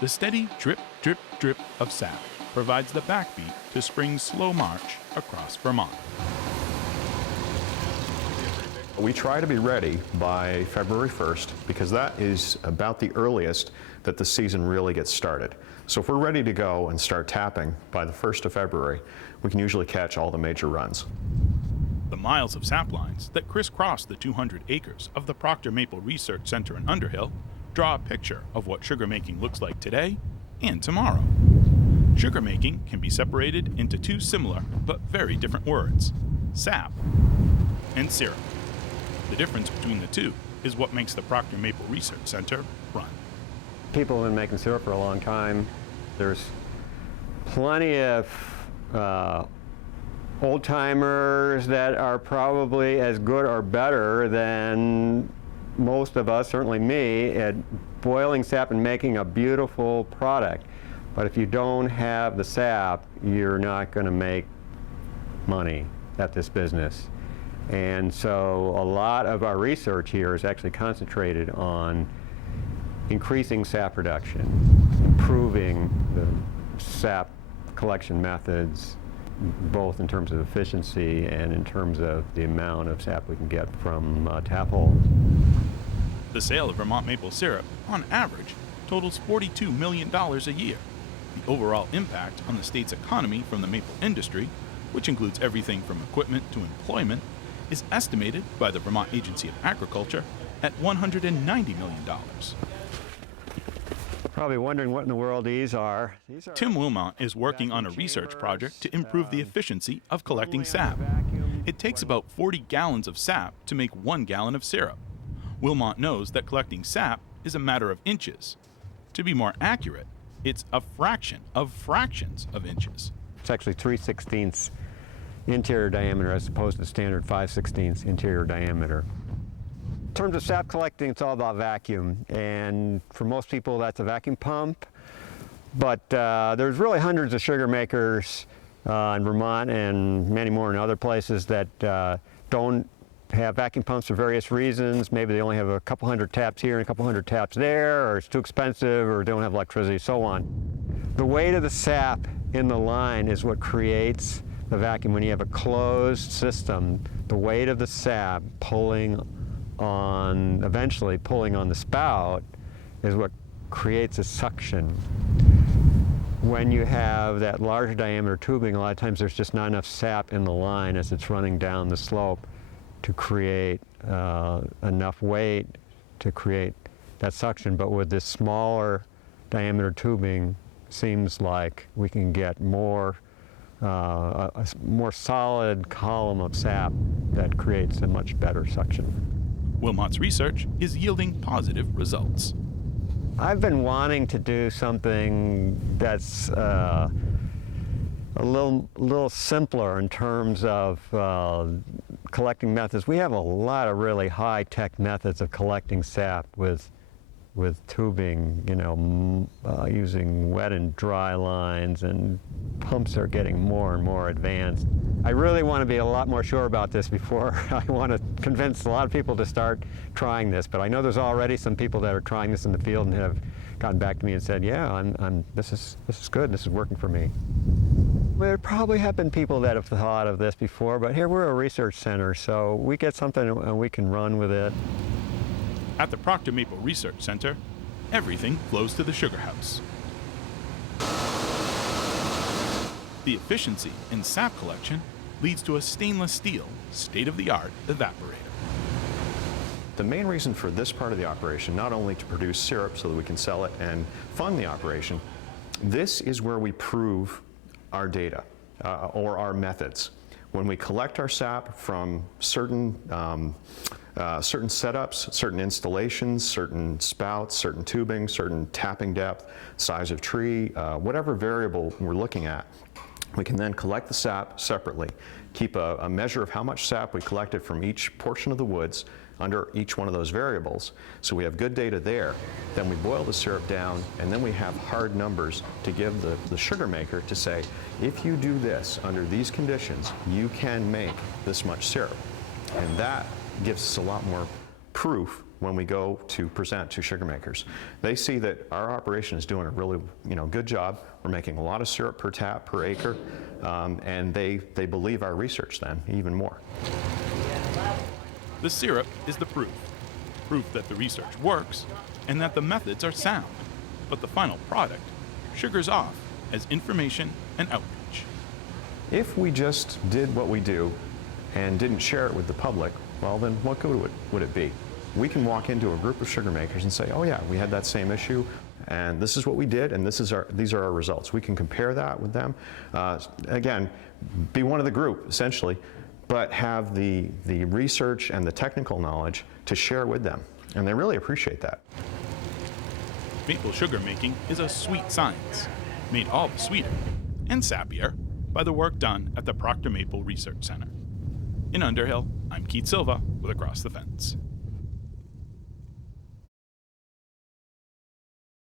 The steady drip, drip, drip of sap provides the backbeat to spring's slow march across Vermont. We try to be ready by February 1st because that is about the earliest that the season really gets started. So if we're ready to go and start tapping by the 1st of February, we can usually catch all the major runs. The miles of sap lines that crisscross the 200 acres of the Proctor Maple Research Center in Underhill draw a picture of what sugar making looks like today and tomorrow. Sugar making can be separated into two similar but very different words: sap and syrup. The difference between the two is what makes the Proctor Maple Research Center run. People have been making syrup for a long time. There's plenty of old-timers that are probably as good or better than most of us, certainly me, at boiling sap and making a beautiful product. But if you don't have the sap, you're not going to make money at this business. And so a lot of our research here is actually concentrated on increasing sap production, improving the sap collection methods, both in terms of efficiency and in terms of the amount of sap we can get from tap holes. The sale of Vermont maple syrup, on average, totals $42 million a year. The overall impact on the state's economy from the maple industry, which includes everything from equipment to employment, is estimated by the Vermont Agency of Agriculture at $190 million. Probably wondering what in the world these are. Tim Wilmot is working on a research project to improve the efficiency of collecting sap. It takes about 40 gallons of sap to make 1 gallon of syrup. Wilmot knows that collecting sap is a matter of inches. To be more accurate, it's a fraction of fractions of inches. It's actually 3/16 interior diameter as opposed to standard 5/16 interior diameter. In terms of sap collecting, it's all about vacuum, and for most people that's a vacuum pump, but there's really hundreds of sugar makers in Vermont and many more in other places that don't have vacuum pumps for various reasons. Maybe they only have a couple hundred taps here and a couple hundred taps there, or it's too expensive, or they don't have electricity, so on. The weight of the sap in the line is what creates the vacuum. When you have a closed system, the weight of the sap eventually pulling on the spout is what creates a suction. When you have that larger diameter tubing, a lot of times there's just not enough sap in the line as it's running down the slope to create enough weight to create that suction. But with this smaller diameter tubing, seems like we can get a more solid column of sap that creates a much better suction. Wilmot's research is yielding positive results. I've been wanting to do something that's a little simpler in terms of collecting methods. We have a lot of really high-tech methods of collecting sap with tubing, using wet and dry lines, and pumps are getting more and more advanced. I really want to be a lot more sure about this before I want to convince a lot of people to start trying this, but I know there's already some people that are trying this in the field and have gotten back to me and said, yeah, this is good, this is working for me. There probably have been people that have thought of this before, but here we're a research center, so we get something and we can run with it. At the Proctor Maple Research Center, everything flows to the sugar house. The efficiency in sap collection leads to a stainless steel, state-of-the-art evaporator. The main reason for this part of the operation, not only to produce syrup so that we can sell it and fund the operation, this is where we prove our data or our methods. When we collect our sap from certain setups, certain installations, certain spouts, certain tubing, certain tapping depth, size of tree, whatever variable we're looking at, we can then collect the sap separately, keep a measure of how much sap we collected from each portion of the woods under each one of those variables. So we have good data there. Then we boil the syrup down, and then we have hard numbers to give the sugar maker to say, if you do this under these conditions, you can make this much syrup. And that gives us a lot more proof when we go to present to sugar makers. They see that our operation is doing a really good job. We're making a lot of syrup per tap, per acre, and they believe our research then even more. The syrup is the proof that the research works and that the methods are sound. But the final product sugars off as information and outreach. If we just did what we do and didn't share it with the public, well then what good would it be? We can walk into a group of sugar makers and say, oh yeah, we had that same issue, and this is what we did, and these are our results. We can compare that with them. Again, be one of the group, essentially, but have the research and the technical knowledge to share with them, and they really appreciate that. Maple sugar making is a sweet science, made all the sweeter and sappier by the work done at the Proctor Maple Research Center. In Underhill, I'm Keith Silva with Across the Fence.